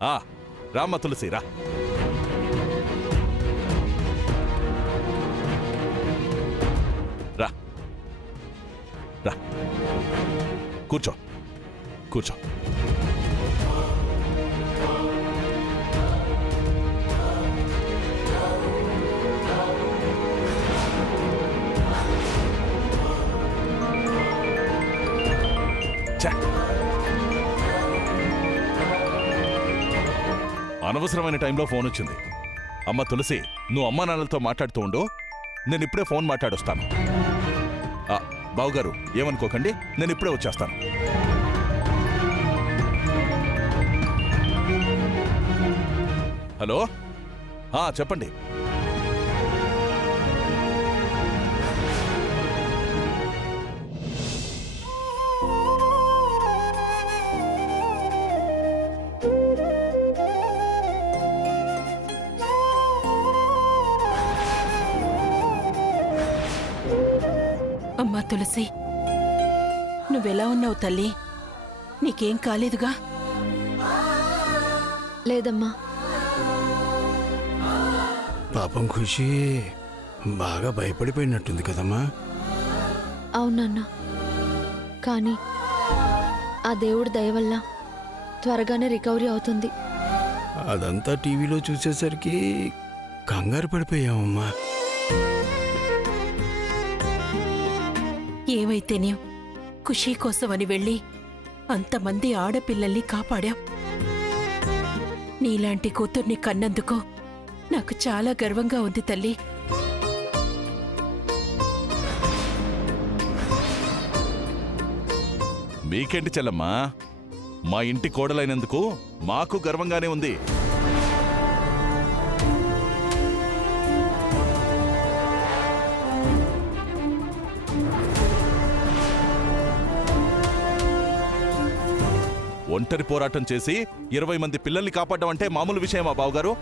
రామ్మ తులసి రా. రా రా కూర్చో కూర్చో. అనవసరమైన టైంలో ఫోన్ వచ్చింది. అమ్మ తులసి, నువ్వు అమ్మా నాన్నలతో మాట్లాడుతూ ఉండు, నేను ఇప్పుడే ఫోన్ మాట్లాడొస్తాను. బావుగారు ఏమనుకోకండి, నేను ఇప్పుడే వచ్చేస్తాను. హలో, చెప్పండి. అమ్మా తులసి, నువ్వెలా ఉన్నావు తల్లి? నీకేం కాలేదుగా? లేదమ్మా. పాపం ఖుషి బాగా భయపడిపోయినట్టుంది కదమ్మా. అవునన్నా, కానీ ఆ దేవుడి దయ వల్ల త్వరగానే రికవరీ అవుతుంది. అదంతా టీవీలో చూసేసరికి కంగారు పడిపోయావమ్మా. ఏమైతేనే ఖుషీ కోసమని వెళ్ళి అంతమంది ఆడపిల్లల్ని కాపాడాం. నీలాంటి కూతుర్ని కన్నందుకు నాకు చాలా గర్వంగా ఉంది తల్లి. మీకేంటి చెల్లమ్మా, మా ఇంటి కోడలైనందుకు మాకు గర్వంగానే ఉంది. ఒంటరి పోరాటం చేసి 20 మంది పిల్లల్ని కాపాడడం అంటే మామూలు విషయమా బావుగారు?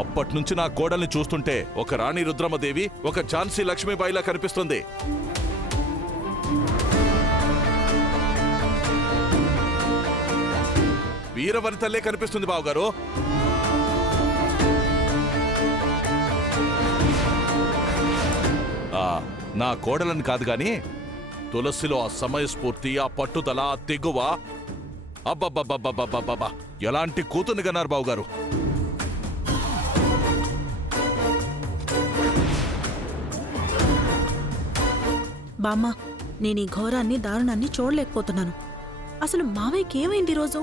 అప్పట్నుంచి నా కోడల్ని చూస్తుంటే ఒక రాణి రుద్రమదేవి, ఒక ఝాన్సీ లక్ష్మీబాయిలా కనిపిస్తుంది. వీరవనితల్లే కనిపిస్తుంది బావుగారు. నా కోడలని కాదు గాని తులసిలో ఆ సమయస్ఫూర్తి, ఆ పట్టుదల, ఆ తెగువ, అబ్బబ్బబ్బబ్బబ్బబ్బబ్బా, ఎలాంటి కూతుర్ని కన్నారు బావుగారు. బామ్మ, నేను ఈ ఘోరాన్ని దారుణాన్ని చూడలేకపోతున్నాను. అసలు మావయ్యకి ఏమైంది రోజు?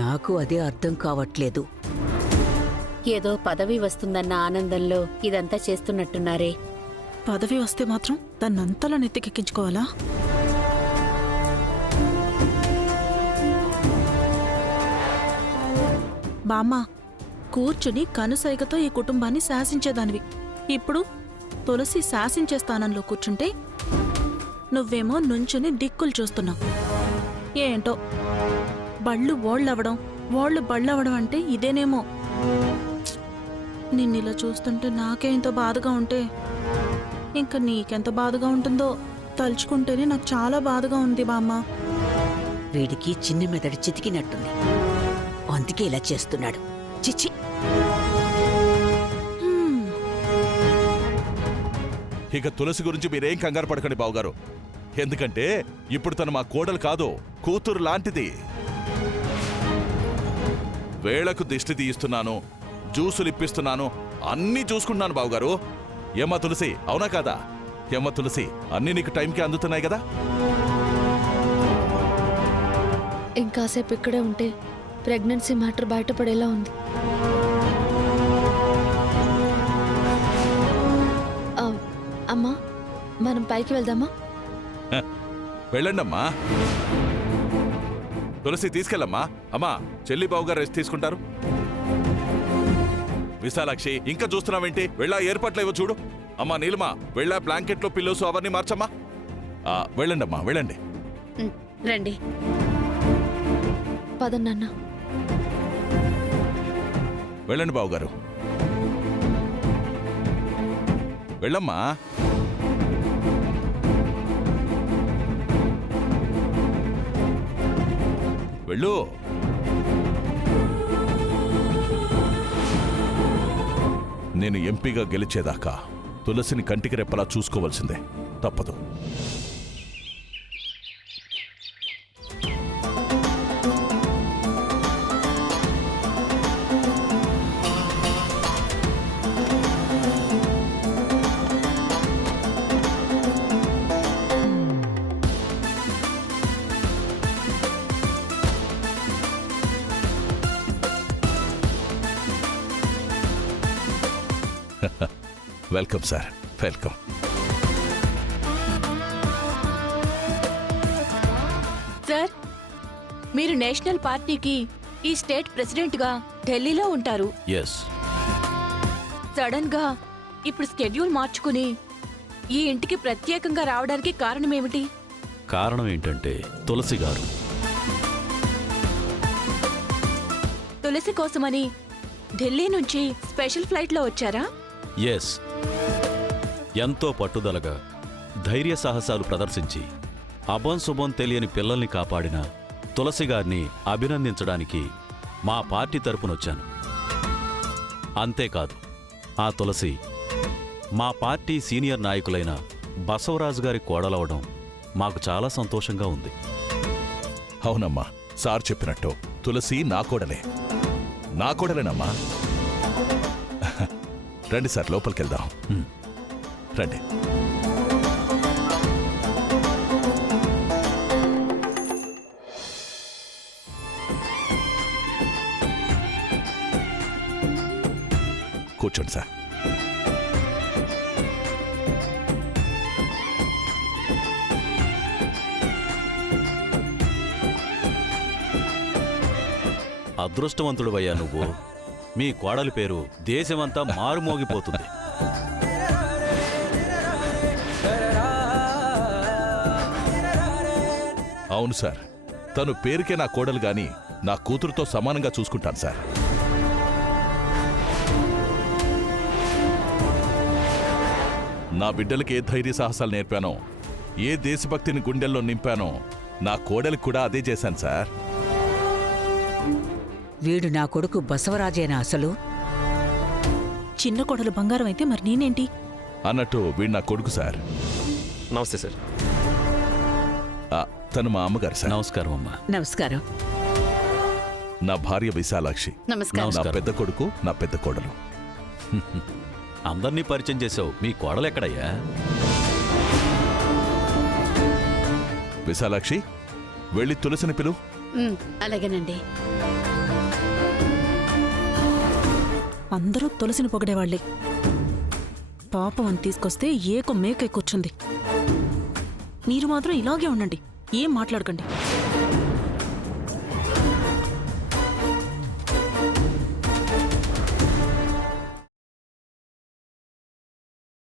నాకు అదే అర్థం కావట్లేదు. ఏదో పదవి వస్తుందన్న ఆనందంలో ఇదంతా చేస్తున్నట్టున్నారే. పదవి వస్తే మాత్రం దాన్నంతలా నెత్తికెక్కించుకోవాలా? బామ్మ, కూర్చుని కనుసైగతో ఈ కుటుంబాన్ని శాసించేదానివి. ఇప్పుడు తులసి శాసించే స్థానంలో కూర్చుంటే నువ్వేమో నుంచుని దిక్కులు చూస్తున్నావు. ఏంటో బళ్ళు ఓళ్ళవడం, ఓళ్ళు బళ్ళవడం అంటే ఇదేనేమో. నిన్నిలా చూస్తుంటే నాకే ఇంత బాధగా ఉంటే ఇంకా నీకెంత బాధగా ఉంటుందో తలుచుకుంటేనే నాకు చాలా బాధగా ఉంది బామ్మ. వీడికి చిన్న మెదడు చితికినట్టుంది, అందుకే ఇలా చేస్తున్నాడు. చిచ్చి. ఇక తులసి గురించి మీరేం కంగారు పడకండి బావుగారు. ఎందుకంటే ఇప్పుడు తను మా కోడలు కాదు, కూతురు లాంటిది. వేళకు దిష్టి తీయిస్తున్నాను, జ్యూసులు ఇప్పిస్తున్నాను, అన్నీ చూసుకుంటున్నాను బావుగారు. ఏమ్మా తులసి, అవునా కాదా? ఏమ్మా తులసి, అన్నీ నీకు టైంకి అందుతున్నాయి కదా? ఇంకాసేపు ఇక్కడే ఉంటే ప్రెగ్నెన్సీ మ్యాటర్ బయటపడేలా ఉంది. అమ్మా, మనం పైకి వెళ్దామా? వెళ్ళండమ్మా. తులసి తీసుకెళ్ళమ్మా. అమ్మా, చెల్లి బావుగారు రెస్ట్ తీసుకుంటారు. విశాలాక్షి, ఇంకా చూస్తున్నావేంటి? వెళ్ళా ఏర్పాట్లు ఏవో చూడు. అమ్మా నీలిమా, వెళ్ళా బ్లాంకెట్లో పిల్లోసు అవన్నీ మార్చమ్మా. వెళ్ళండమ్మా, వెళ్ళండి. రండి. పదన్న. వెళ్ళండి బావుగారు, వెళ్ళమ్మా. వెళ్ళు. నేను ఎంపీగా గెలిచేదాకా తులసిని కంటికి రెప్పలా చూసుకోవాల్సిందే, తప్పదు. Welcome sir, welcome. సార్, మీరు నేషనల్ పార్టీకి ఈ స్టేట్ ప్రెసిడెంట్గా ఢిల్లీలో ఉంటారు. ఎస్. సడన్ గా ఇప్పుడు స్కెడ్యూల్ మార్చుకుని ఈ ఇంటికి ప్రత్యేకంగా రావడానికి కారణమేమిటి? కారణం ఏంటంటే తులసి గారు. తులసి కోసమని ఢిల్లీ నుంచి స్పెషల్ ఫ్లైట్లో వచ్చారా? ఎస్. ఎంతో పట్టుదలగా ధైర్య సాహసాలు ప్రదర్శించి అభంశుభం తెలియని పిల్లల్ని కాపాడిన తులసి గారిని అభినందించడానికి మా పార్టీ తరపునొచ్చాను. అంతేకాదు, ఆ తులసి మా పార్టీ సీనియర్ నాయకులైన బసవరాజు గారి కోడలవడం మాకు చాలా సంతోషంగా ఉంది. అవునమ్మా, సార్ చెప్పినట్టు తులసి నా కోడలేనమ్మా. రండి సార్, లోపలికెళ్దాం. రండి. కూర్చోండి సార్. అదృష్టవంతుడువయ్యా నువ్వు. మీ కోడలి పేరు దేశమంతా మారుమోగిపోతుంది. అవును సార్, తను పేరుకే నా కోడలు గాని నా కూతురుతో సమానంగా చూసుకుంటాను సార్. నా బిడ్డలకి ఏ ధైర్య సాహసాలు నేర్పానో, ఏ దేశభక్తిని గుండెల్లో నింపానో నా కోడలికి కూడా అదే చేశాను సార్. వీడు నా కొడుకు బసవరాజేనా అసలు? చిన్న కొడలు బంగారం అయితే మరి నేనేంటి? అన్నట్టు వీడు నా కొడుకు సార్. నమస్తే సార్. తను మా అమ్మగారు సార్. నమస్కారం అమ్మా. నమస్కారం. నా భార్య విశాలాక్షి. నమస్కారం. నా పెద్ద కొడుకు, నా పెద్ద కోడలు. అందర్నీ పరిచయం చేసావు. మీ కోడలెక్కడయ్యా? విశాలాక్షి, వెళ్ళి తులసిని పిలు. అలాగేనండి. అందరూ తులసిని పొగిడేవాళ్లే. పాపం అని తీసుకొస్తే ఏకో మేకే కూర్చుంది. మీరు మాత్రం ఇలాగే ఉండండి, ఏం మాట్లాడకండి.